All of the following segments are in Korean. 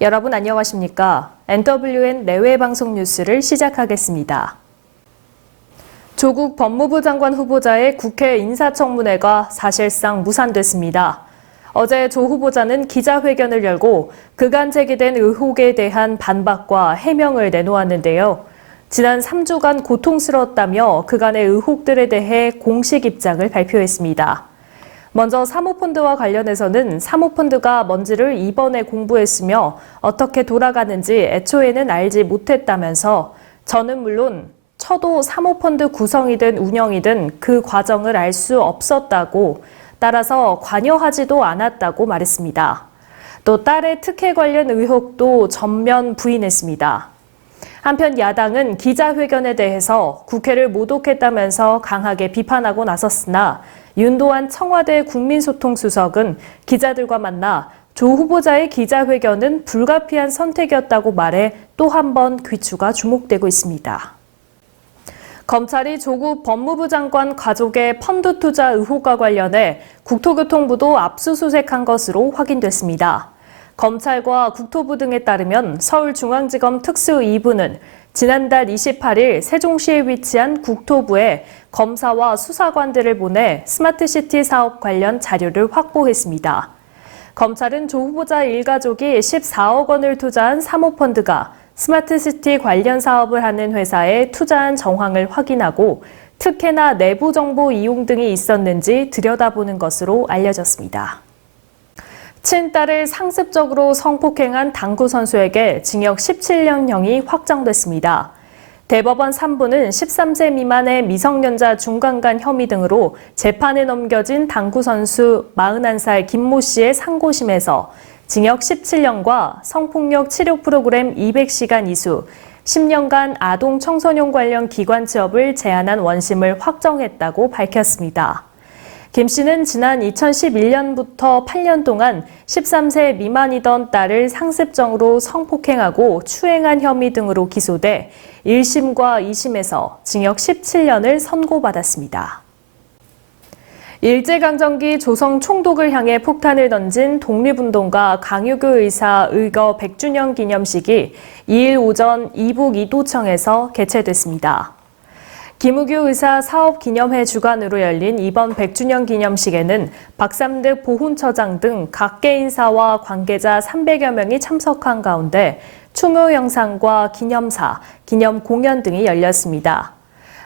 여러분 안녕하십니까? NWN 내외 방송 뉴스를 시작하겠습니다. 조국 법무부 장관 후보자의 국회 인사청문회가 사실상 무산됐습니다. 어제 조 후보자는 기자회견을 열고 그간 제기된 의혹에 대한 반박과 해명을 내놓았는데요. 지난 3주간 고통스러웠다며 그간의 의혹들에 대해 공식 입장을 발표했습니다. 먼저 사모펀드와 관련해서는 사모펀드가 뭔지를 이번에 공부했으며 어떻게 돌아가는지 애초에는 알지 못했다면서 저는 물론 쳐도 사모펀드 구성이든 운영이든 그 과정을 알 수 없었다고 따라서 관여하지도 않았다고 말했습니다. 또 딸의 특혜 관련 의혹도 전면 부인했습니다. 한편 야당은 기자회견에 대해서 국회를 모독했다면서 강하게 비판하고 나섰으나 윤도한 청와대 국민소통수석은 기자들과 만나 조 후보자의 기자회견은 불가피한 선택이었다고 말해 또 한 번 귀추가 주목되고 있습니다. 검찰이 조국 법무부 장관 가족의 펀드 투자 의혹과 관련해 국토교통부도 압수수색한 것으로 확인됐습니다. 검찰과 국토부 등에 따르면 서울중앙지검 특수 2부는 지난달 28일 세종시에 위치한 국토부에 검사와 수사관들을 보내 스마트시티 사업 관련 자료를 확보했습니다. 검찰은 조 후보자 일가족이 14억 원을 투자한 사모펀드가 스마트시티 관련 사업을 하는 회사에 투자한 정황을 확인하고 특혜나 내부 정보 이용 등이 있었는지 들여다보는 것으로 알려졌습니다. 친딸을 상습적으로 성폭행한 당구 선수에게 징역 17년형이 확정됐습니다. 대법원 3부는 13세 미만의 미성년자 중간간 혐의 등으로 재판에 넘겨진 당구 선수 41살 김모 씨의 상고심에서 징역 17년과 성폭력 치료 프로그램 200시간 이수, 10년간 아동 청소년 관련 기관 취업을 제한한 원심을 확정했다고 밝혔습니다. 김 씨는 지난 2011년부터 8년 동안 13세 미만이던 딸을 상습적으로 성폭행하고 추행한 혐의 등으로 기소돼 1심과 2심에서 징역 17년을 선고받았습니다. 일제강점기 조성 총독을 향해 폭탄을 던진 독립운동가 강유규 의사 의거 100주년 기념식이 2일 오전 이북 이도청에서 개최됐습니다. 김우규 의사 사업기념회 주관으로 열린 이번 100주년 기념식에는 박삼득 보훈처장 등 각계 인사와 관계자 300여 명이 참석한 가운데 추모 영상과 기념사, 기념 공연 등이 열렸습니다.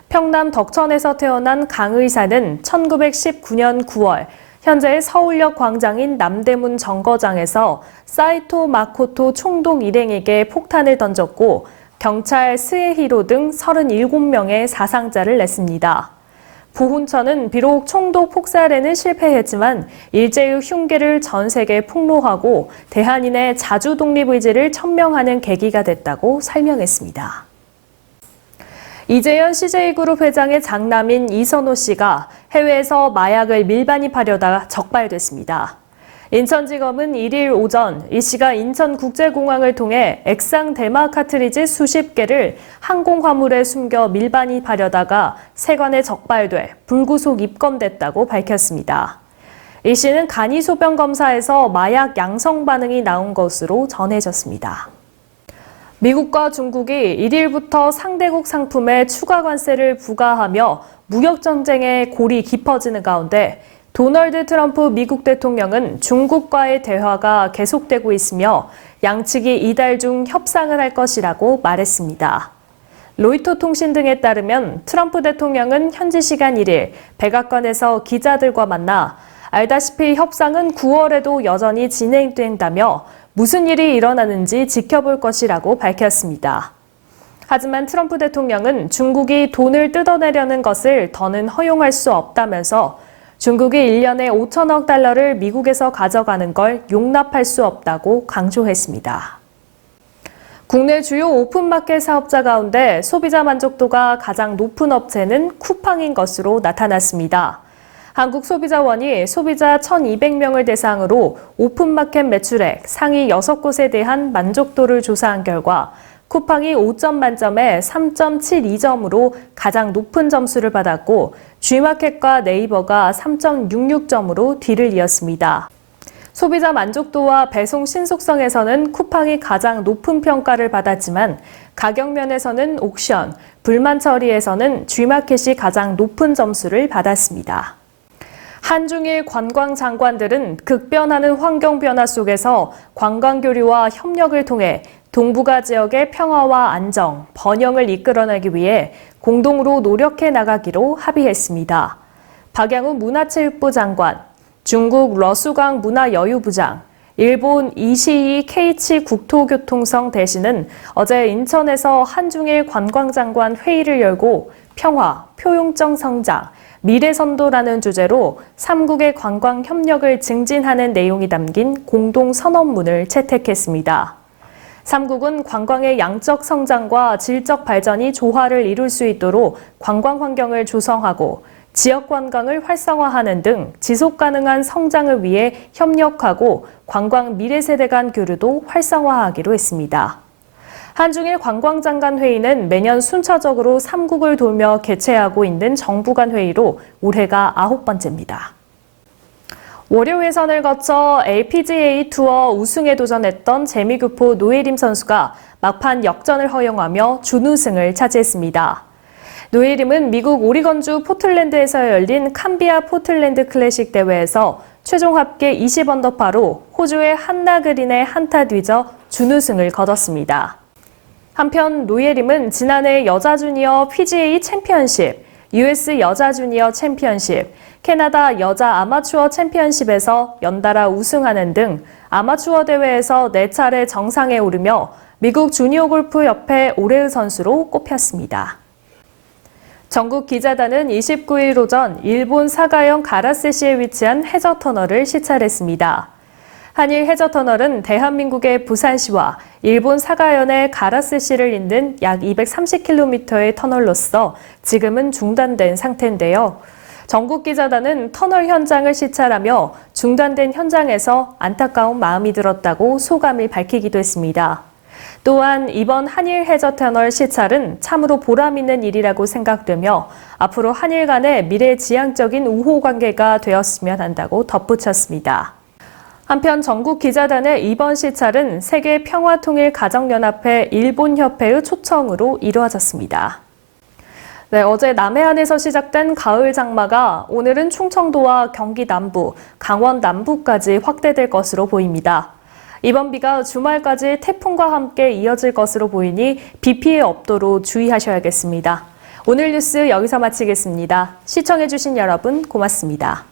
평남 덕천에서 태어난 강 의사는 1919년 9월 현재 서울역 광장인 남대문 정거장에서 사이토 마코토 총독 일행에게 폭탄을 던졌고 경찰 스에히로 등 37명의 사상자를 냈습니다. 보훈처는 비록 총독 폭살에는 실패했지만 일제의 흉계를 전 세계에 폭로하고 대한인의 자주 독립 의지를 천명하는 계기가 됐다고 설명했습니다. 이재현 CJ그룹 회장의 장남인 이선호 씨가 해외에서 마약을 밀반입하려다 적발됐습니다. 인천지검은 1일 오전 이 씨가 인천국제공항을 통해 액상 대마 카트리지 수십 개를 항공화물에 숨겨 밀반입하려다가 세관에 적발돼 불구속 입건됐다고 밝혔습니다. 이 씨는 간이소변 검사에서 마약 양성 반응이 나온 것으로 전해졌습니다. 미국과 중국이 1일부터 상대국 상품에 추가 관세를 부과하며 무역전쟁의 골이 깊어지는 가운데 도널드 트럼프 미국 대통령은 중국과의 대화가 계속되고 있으며 양측이 이달 중 협상을 할 것이라고 말했습니다. 로이터 통신 등에 따르면 트럼프 대통령은 현지 시간 1일 백악관에서 기자들과 만나 알다시피 협상은 9월에도 여전히 진행된다며 무슨 일이 일어나는지 지켜볼 것이라고 밝혔습니다. 하지만 트럼프 대통령은 중국이 돈을 뜯어내려는 것을 더는 허용할 수 없다면서 중국이 1년에 5천억 달러를 미국에서 가져가는 걸 용납할 수 없다고 강조했습니다. 국내 주요 오픈마켓 사업자 가운데 소비자 만족도가 가장 높은 업체는 쿠팡인 것으로 나타났습니다. 한국소비자원이 소비자 1,200명을 대상으로 오픈마켓 매출액 상위 6곳에 대한 만족도를 조사한 결과 쿠팡이 5점 만점에 3.72점으로 가장 높은 점수를 받았고 G마켓과 네이버가 3.66점으로 뒤를 이었습니다. 소비자 만족도와 배송 신속성에서는 쿠팡이 가장 높은 평가를 받았지만 가격 면에서는 옥션, 불만 처리에서는 G마켓이 가장 높은 점수를 받았습니다. 한중일 관광 장관들은 급변하는 환경 변화 속에서 관광 교류와 협력을 통해 동북아 지역의 평화와 안정, 번영을 이끌어내기 위해 공동으로 노력해 나가기로 합의했습니다. 박양우 문화체육부 장관, 중국 러수강 문화여유부장, 일본 이시이 케이치 국토교통성 대신은 어제 인천에서 한중일 관광장관 회의를 열고 평화, 표용적 성장, 미래선도라는 주제로 3국의 관광 협력을 증진하는 내용이 담긴 공동 선언문을 채택했습니다. 3국은 관광의 양적 성장과 질적 발전이 조화를 이룰 수 있도록 관광 환경을 조성하고 지역 관광을 활성화하는 등 지속 가능한 성장을 위해 협력하고 관광 미래 세대 간 교류도 활성화하기로 했습니다. 한중일 관광장관 회의는 매년 순차적으로 3국을 돌며 개최하고 있는 정부 간 회의로 올해가 9번째입니다. 월요 예선을 거쳐 LPGA 투어 우승에 도전했던 재미교포 노예림 선수가 막판 역전을 허용하며 준우승을 차지했습니다. 노예림은 미국 오리건주 포틀랜드에서 열린 캄비아 포틀랜드 클래식 대회에서 최종 합계 20언더파로 호주의 한나 그린에 한타 뒤져 준우승을 거뒀습니다. 한편 노예림은 지난해 여자 주니어 PGA 챔피언십, US 여자 주니어 챔피언십, 캐나다 여자 아마추어 챔피언십에서 연달아 우승하는 등 아마추어 대회에서 4차례 정상에 오르며 미국 주니어 골프 협회 올해의 선수로 꼽혔습니다. 전국 기자단은 29일 오전 일본 사가현 가라스시에 위치한 해저터널을 시찰했습니다. 한일 해저터널은 대한민국의 부산시와 일본 사가현의 가라스시를 잇는 약 230km의 터널로서 지금은 중단된 상태인데요. 전국 기자단은 터널 현장을 시찰하며 중단된 현장에서 안타까운 마음이 들었다고 소감을 밝히기도 했습니다. 또한 이번 한일 해저터널 시찰은 참으로 보람있는 일이라고 생각되며 앞으로 한일 간의 미래지향적인 우호 관계가 되었으면 한다고 덧붙였습니다. 한편 전국 기자단의 이번 시찰은 세계평화통일가정연합회 일본협회의 초청으로 이루어졌습니다. 네, 어제 남해안에서 시작된 가을 장마가 오늘은 충청도와 경기 남부, 강원 남부까지 확대될 것으로 보입니다. 이번 비가 주말까지 태풍과 함께 이어질 것으로 보이니 비 피해 없도록 주의하셔야겠습니다. 오늘 뉴스 여기서 마치겠습니다. 시청해주신 여러분 고맙습니다.